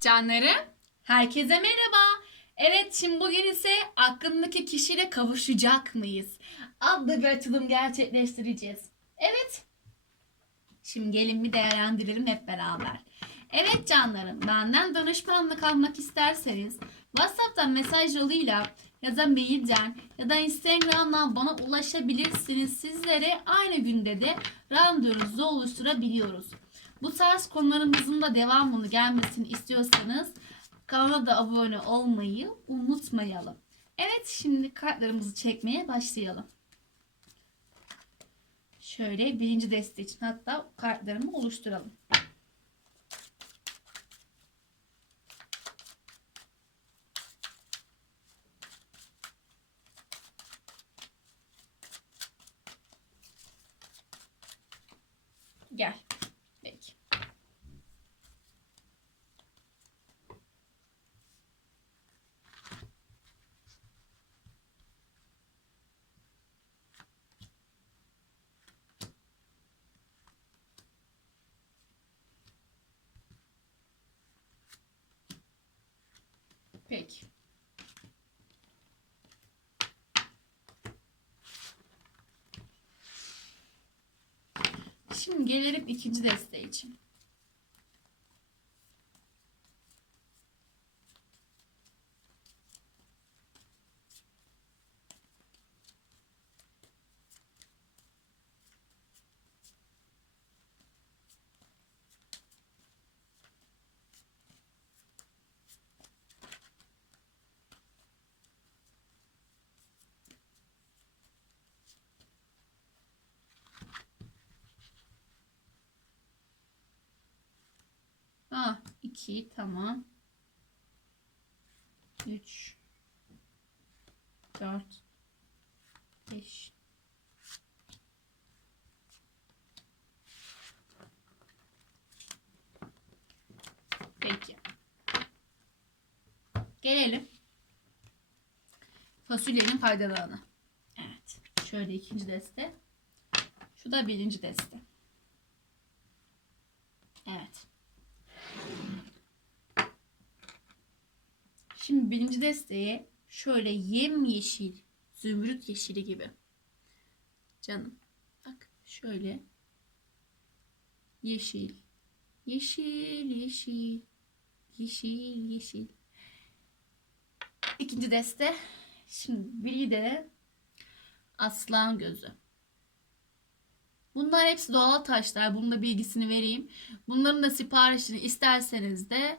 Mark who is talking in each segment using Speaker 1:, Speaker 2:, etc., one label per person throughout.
Speaker 1: Canlarım, herkese merhaba. Evet, şimdi bugün ise aklımdaki kişiyle kavuşacak mıyız? Adlı bir açılım gerçekleştireceğiz. Evet. Şimdi gelin bir değerlendirelim hep beraber. Evet canlarım, benden danışmanlık almak isterseniz WhatsApp'tan mesaj yoluyla ya da mailden ya da Instagram'dan bana ulaşabilirsiniz. Sizlere aynı günde de randevunuzu oluşturabiliyoruz. Bu tarz konularımızın da devamını gelmesini istiyorsanız kanala da abone olmayı unutmayalım. Evet şimdi kartlarımızı çekmeye başlayalım. Şöyle birinci deste için hatta kartlarımı oluşturalım. Gel. Peki. Peki. Şimdi gelelim ikinci deste için. 2 tamam. 3 4 5 Peki. Gelelim fasulyenin faydalarına. Evet. Şöyle ikinci deste. Şu da birinci deste. Evet. Şimdi birinci desteğe şöyle yemyeşil, zümrüt yeşili gibi. Canım. Bak şöyle. Yeşil. Yeşil, yeşil. Yeşil, yeşil. İkinci deste. Şimdi biri de aslan gözü. Bunlar hepsi doğal taşlar. Bunun da bilgisini vereyim. Bunların da siparişini isterseniz de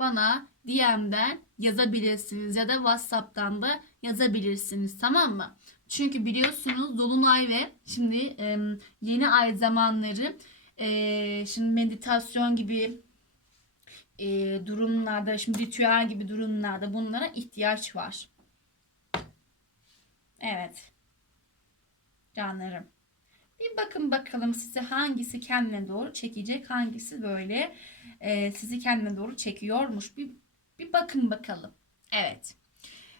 Speaker 1: bana DM'den yazabilirsiniz ya da WhatsApp'tan da yazabilirsiniz tamam mı? Çünkü biliyorsunuz Dolunay ve şimdi e, yeni ay zamanları e, şimdi meditasyon gibi e, durumlarda şimdi ritüel gibi durumlarda bunlara ihtiyaç var. Evet. Canlarım. Bir bakın bakalım size hangisi kendine doğru çekecek, hangisi böyle e, sizi kendine doğru çekiyormuş. Bir, bir bakın bakalım. Evet.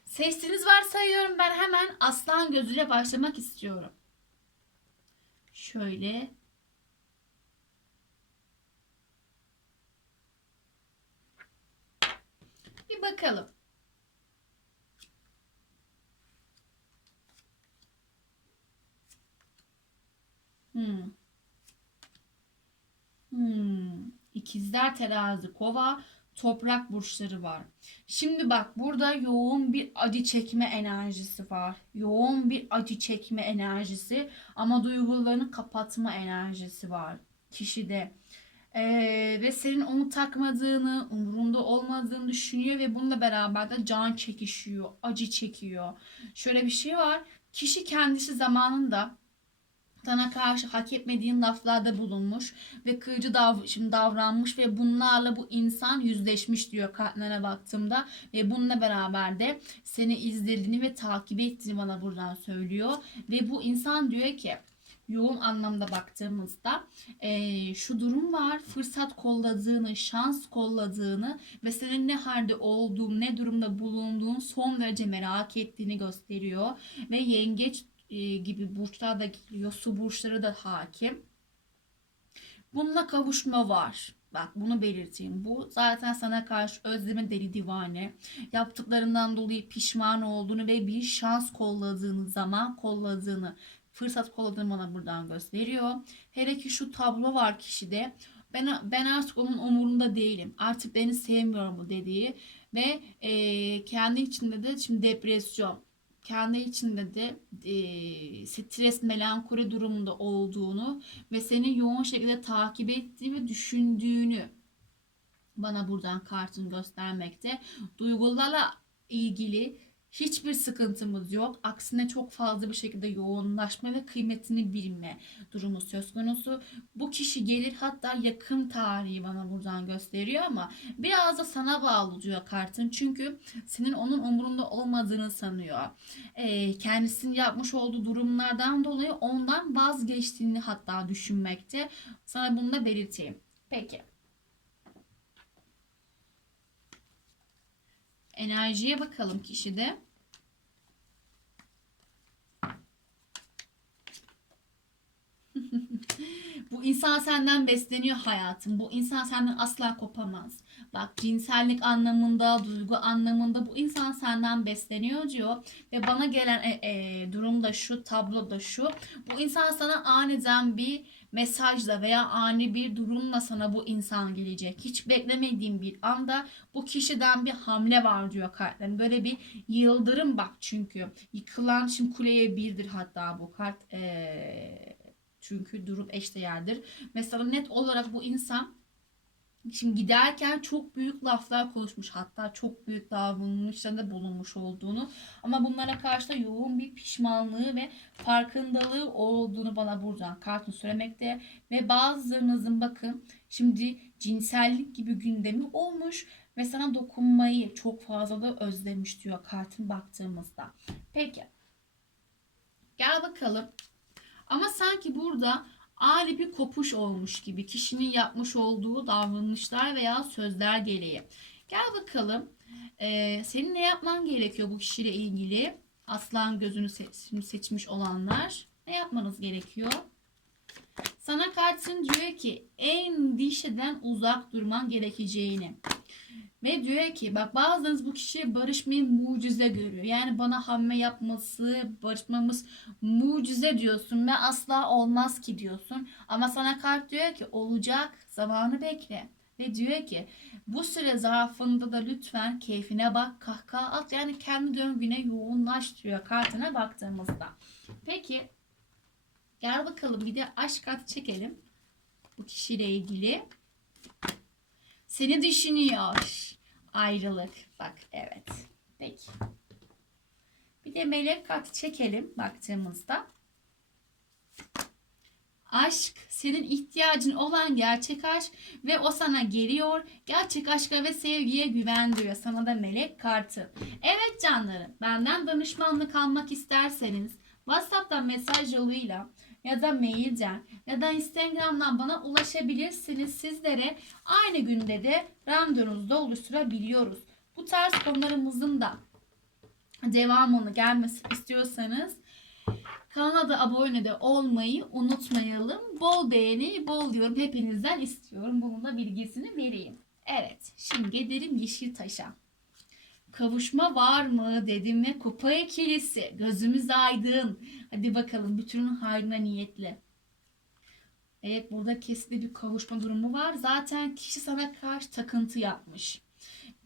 Speaker 1: Seçtiğiniz varsayıyorum ben hemen aslan gözüyle başlamak istiyorum. Şöyle. Bir bakalım. İkizler terazi kova toprak burçları var. Şimdi bak burada yoğun bir acı çekme enerjisi var. Yoğun bir acı çekme enerjisi ama duygularını kapatma enerjisi var kişide. Ee, ve senin onu takmadığını, umurunda olmadığını düşünüyor ve bununla beraber de can çekişiyor, acı çekiyor. Şöyle bir şey var. Kişi kendisi zamanında sana karşı hak etmediğin laflarda bulunmuş ve kırıcı dav şimdi davranmış ve bunlarla bu insan yüzleşmiş diyor kartlara baktığımda. Ve bununla beraber de seni izlediğini ve takip ettiğini bana buradan söylüyor. Ve bu insan diyor ki yoğun anlamda baktığımızda e, şu durum var fırsat kolladığını şans kolladığını ve senin ne halde olduğun ne durumda bulunduğun son derece merak ettiğini gösteriyor. Ve yengeç gibi burçlar da geliyor. Su burçları da hakim. Bununla kavuşma var. Bak bunu belirteyim. Bu zaten sana karşı özleme deli divane. Yaptıklarından dolayı pişman olduğunu ve bir şans kolladığını zaman kolladığını fırsat kolladığını bana buradan gösteriyor. Hele ki şu tablo var kişide. Ben, ben artık onun umurunda değilim. Artık beni sevmiyor mu dediği ve e, kendi içinde de şimdi depresyon kendi içinde de e, stres melankoli durumunda olduğunu ve seni yoğun şekilde takip ettiği ve düşündüğünü bana buradan kartın göstermekte. Duygularla ilgili hiçbir sıkıntımız yok. Aksine çok fazla bir şekilde yoğunlaşma ve kıymetini bilme durumu söz konusu. Bu kişi gelir hatta yakın tarihi bana buradan gösteriyor ama biraz da sana bağlı diyor kartın. Çünkü senin onun umurunda olmadığını sanıyor. Ee, kendisinin yapmış olduğu durumlardan dolayı ondan vazgeçtiğini hatta düşünmekte. Sana bunu da belirteyim. Peki. Enerjiye bakalım kişide. Bu insan senden besleniyor hayatım. Bu insan senden asla kopamaz. Bak cinsellik anlamında, duygu anlamında bu insan senden besleniyor diyor. Ve bana gelen e, e, durumda şu, tabloda şu. Bu insan sana aniden bir mesajla veya ani bir durumla sana bu insan gelecek. Hiç beklemediğim bir anda bu kişiden bir hamle var diyor kartların. Böyle bir yıldırım bak çünkü. Yıkılan şimdi kuleye birdir hatta bu kart. Ee, çünkü durum eşdeğerdir. Mesela net olarak bu insan Şimdi giderken çok büyük laflar konuşmuş hatta çok büyük davranışlarında bulunmuş olduğunu ama bunlara karşı da yoğun bir pişmanlığı ve farkındalığı olduğunu bana buradan kartın söylemekte ve bazılarınızın bakın şimdi cinsellik gibi gündemi olmuş ve sana dokunmayı çok fazla da özlemiş diyor kartın baktığımızda. Peki gel bakalım ama sanki burada ani bir kopuş olmuş gibi kişinin yapmış olduğu davranışlar veya sözler gereği. Gel bakalım ee, senin ne yapman gerekiyor bu kişiyle ilgili? Aslan gözünü seç- seçmiş olanlar ne yapmanız gerekiyor? Sana kartın diyor ki endişeden uzak durman gerekeceğini. Ve diyor ki bak bazılarınız bu kişiye barışmayı mucize görüyor. Yani bana hamle yapması, barışmamız mucize diyorsun ve asla olmaz ki diyorsun. Ama sana kart diyor ki olacak zamanı bekle. Ve diyor ki bu süre zarfında da lütfen keyfine bak, kahkaha at. Yani kendi döngüne yoğunlaş diyor kartına baktığımızda. Peki gel bakalım bir de aşk kartı çekelim. Bu kişiyle ilgili. Seni düşünüyor. Ayrılık. Bak evet. Peki. Bir de melek kartı çekelim baktığımızda. Aşk senin ihtiyacın olan gerçek aşk ve o sana geliyor. Gerçek aşka ve sevgiye güven duyuyor. Sana da melek kartı. Evet canlarım benden danışmanlık almak isterseniz WhatsApp'tan mesaj yoluyla ya da mailden ya da Instagram'dan bana ulaşabilirsiniz. Sizlere aynı günde de randevunuzda oluşturabiliyoruz. Bu tarz konularımızın da devamını gelmesi istiyorsanız kanala da abone de olmayı unutmayalım. Bol beğeni, bol yorum hepinizden istiyorum. Bunun da bilgisini vereyim. Evet, şimdi gelelim Yeşiltaş'a. Kavuşma var mı dedim ve kupa ikilisi. Gözümüz aydın. Hadi bakalım bütünün hayrına niyetli. Evet burada kesinlikle bir kavuşma durumu var. Zaten kişi sana karşı takıntı yapmış.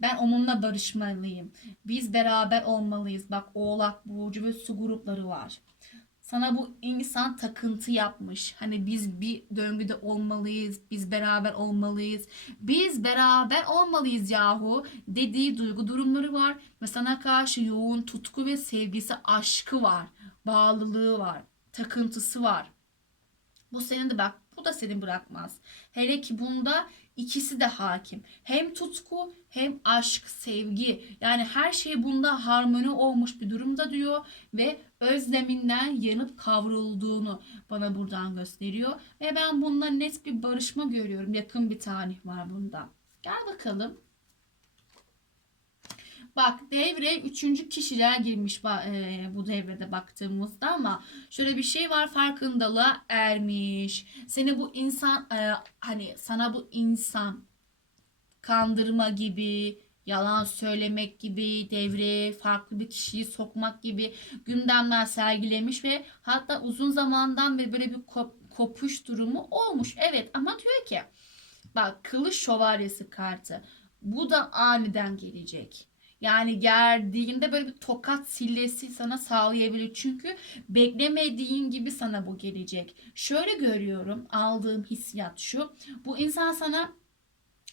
Speaker 1: Ben onunla barışmalıyım. Biz beraber olmalıyız. Bak oğlak, burcu ve su grupları var. Sana bu insan takıntı yapmış. Hani biz bir döngüde olmalıyız. Biz beraber olmalıyız. Biz beraber olmalıyız yahu dediği duygu durumları var. Ve sana karşı yoğun tutku ve sevgisi, aşkı var. Bağlılığı var. Takıntısı var. Bu senin de bak bu da seni bırakmaz. Hele ki bunda ikisi de hakim. Hem tutku hem aşk, sevgi. Yani her şey bunda harmoni olmuş bir durumda diyor ve özleminden yanıp kavrulduğunu bana buradan gösteriyor. Ve ben bunda net bir barışma görüyorum. Yakın bir tarih var bunda. Gel bakalım. Bak devreye üçüncü kişiler girmiş e, bu devrede baktığımızda ama şöyle bir şey var farkındalığa ermiş. Seni bu insan e, hani sana bu insan kandırma gibi, yalan söylemek gibi, devreye farklı bir kişiyi sokmak gibi gündemler sergilemiş ve hatta uzun zamandan beri böyle bir kop- kopuş durumu olmuş. Evet ama diyor ki bak kılıç şövalyesi kartı bu da aniden gelecek. Yani gerdiğinde böyle bir tokat sillesi sana sağlayabilir. Çünkü beklemediğin gibi sana bu gelecek. Şöyle görüyorum aldığım hissiyat şu. Bu insan sana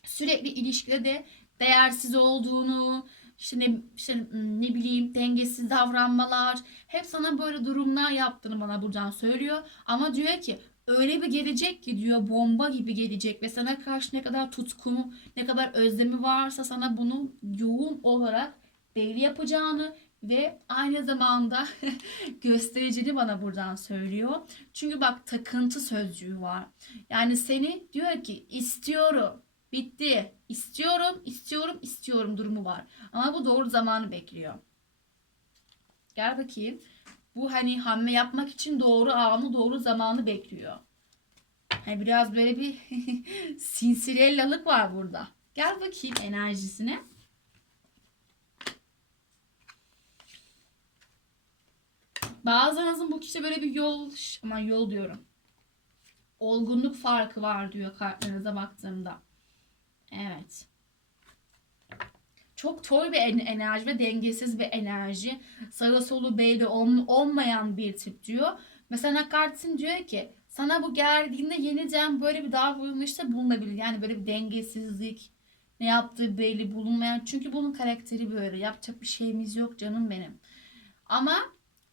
Speaker 1: sürekli ilişkide de değersiz olduğunu, işte ne, işte ne bileyim dengesiz davranmalar, hep sana böyle durumlar yaptığını bana buradan söylüyor. Ama diyor ki öyle bir gelecek ki diyor bomba gibi gelecek ve sana karşı ne kadar tutkunu, ne kadar özlemi varsa sana bunu yoğun olarak belli yapacağını ve aynı zamanda göstericini bana buradan söylüyor. Çünkü bak takıntı sözcüğü var. Yani seni diyor ki istiyorum. Bitti. İstiyorum, istiyorum, istiyorum durumu var. Ama bu doğru zamanı bekliyor. Gel bakayım. Bu hani hamle yapmak için doğru anı, doğru zamanı bekliyor. Hani biraz böyle bir sinsirellalık var burada. Gel bakayım enerjisine. Bazılarınızın bu kişide böyle bir yol, ama yol diyorum. Olgunluk farkı var diyor kartlarınıza baktığımda. Evet. Çok toy bir en- enerji ve dengesiz bir enerji. Sağı solu belli ol- olmayan bir tip diyor. Mesela kartın diyor ki sana bu geldiğinde yeniden böyle bir davranışta bulunabilir. Yani böyle bir dengesizlik, ne yaptığı belli bulunmayan. Çünkü bunun karakteri böyle. Yapacak bir şeyimiz yok canım benim. Ama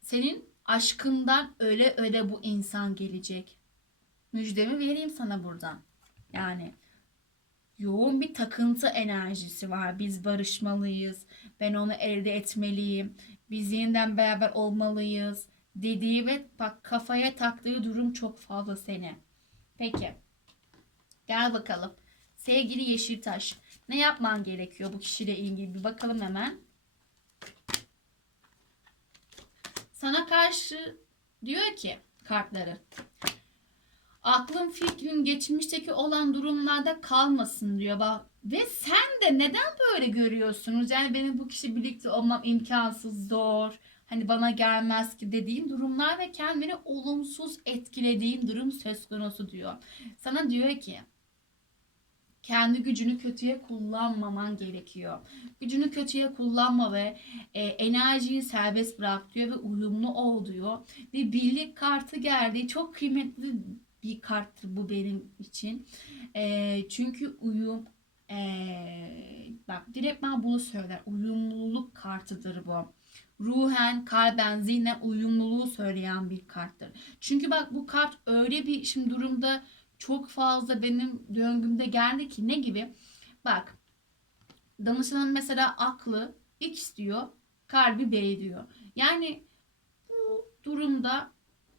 Speaker 1: senin aşkından öyle öyle bu insan gelecek. Müjdemi vereyim sana buradan. Yani yoğun bir takıntı enerjisi var. Biz barışmalıyız. Ben onu elde etmeliyim. Biz yeniden beraber olmalıyız. Dediği ve bak kafaya taktığı durum çok fazla seni. Peki. Gel bakalım. Sevgili Yeşiltaş. Ne yapman gerekiyor bu kişiyle ilgili bir bakalım hemen. Sana karşı diyor ki kartları. Aklın fikrin geçmişteki olan durumlarda kalmasın diyor. Bak ve sen de neden böyle görüyorsunuz? Yani benim bu kişi birlikte olmam imkansız zor. Hani bana gelmez ki dediğin durumlar ve kendini olumsuz etkilediğin durum söz konusu diyor. Sana diyor ki kendi gücünü kötüye kullanmaman gerekiyor. Gücünü kötüye kullanma ve e, enerjiyi serbest bırak diyor ve uyumlu ol diyor. Ve birlik kartı geldi. Çok kıymetli bir karttır bu benim için. E, çünkü uyum e, bak direkt ben bunu söyler. Uyumluluk kartıdır bu. Ruhen, kalben, zihnen uyumluluğu söyleyen bir karttır. Çünkü bak bu kart öyle bir şimdi durumda çok fazla benim döngümde geldi ki ne gibi? Bak danışanın mesela aklı X diyor, kalbi B diyor. Yani bu durumda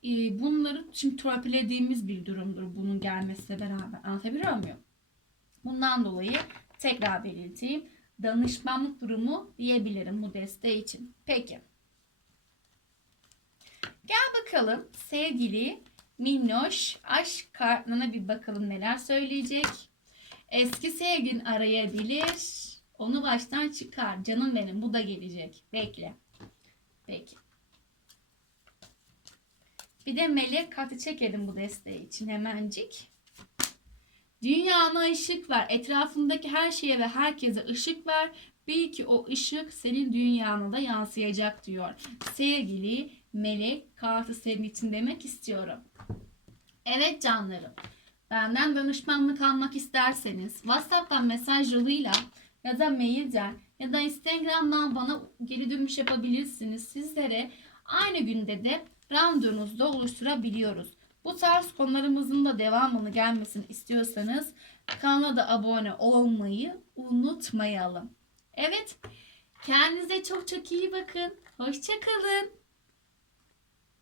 Speaker 1: bunları şimdi torpilediğimiz bir durumdur bunun gelmesiyle beraber. Anlatabiliyor muyum? Bundan dolayı tekrar belirteyim. Danışmanlık durumu diyebilirim bu desteği için. Peki. Gel bakalım sevgili Minnoş aşk kartına bir bakalım neler söyleyecek. Eski sevgin arayabilir. Onu baştan çıkar. Canım benim bu da gelecek. Bekle. Peki. Bir de melek kartı çekelim bu desteği için hemencik. Dünyana ışık ver. Etrafındaki her şeye ve herkese ışık ver. Bil ki o ışık senin dünyana da yansıyacak diyor. Sevgili melek kartı senin için demek istiyorum. Evet canlarım. Benden danışmanlık almak isterseniz WhatsApp'tan mesaj yoluyla ya da mailden ya da Instagram'dan bana geri dönüş yapabilirsiniz. Sizlere aynı günde de randevunuzu da oluşturabiliyoruz. Bu tarz konularımızın da devamını gelmesini istiyorsanız kanala da abone olmayı unutmayalım. Evet, kendinize çok çok iyi bakın. Hoşçakalın.